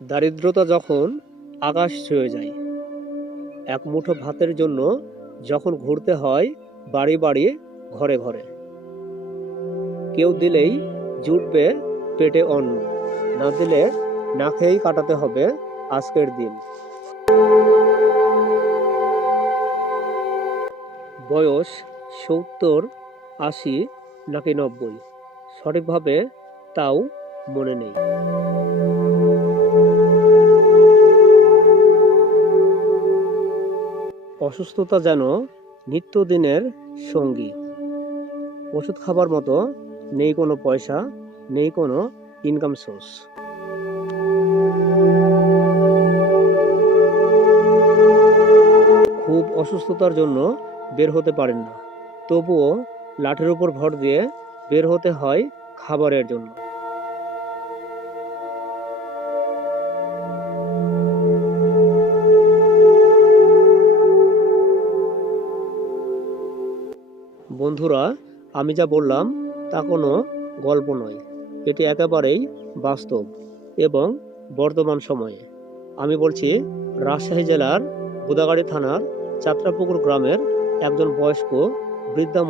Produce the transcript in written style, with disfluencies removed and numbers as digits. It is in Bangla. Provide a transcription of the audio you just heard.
দারিদ্রতা যখন আকাশ ছুঁয়ে যায়, এক মুঠো ভাতের জন্য যখন ঘুরতে হয় বাড়ি বাড়ি, ঘরে ঘরে, কেউ দিলেই জুটবে পেটে অন্ন, না দিলে না খেয়েই কাটাতে হবে আজকের দিন। বয়স ৭০, ৮০ নাকি ৯০ সঠিকভাবে তাও মনে নেই। অসুস্থতা যেন নিত্যদিনের সঙ্গী, ওষুধ খাবার মতো নেই কোনো পয়সা, নেই কোনো ইনকাম সোর্স। খুব অসুস্থতার জন্য বের হতে পারেন না, তবুও লাঠির উপর ভর দিয়ে বের হতে হয় খাবারের জন্য। বন্ধুরা, আমি যা বললাম তা কোনো গল্প নয়, এটি একেবারেই বাস্তব এবং বর্তমান সময়ে। আমি বলছি রাজশাহী জেলার গোদাগাড়ী থানার চাত্রাপুকুর গ্রামের একজন বয়স্ক বৃদ্ধা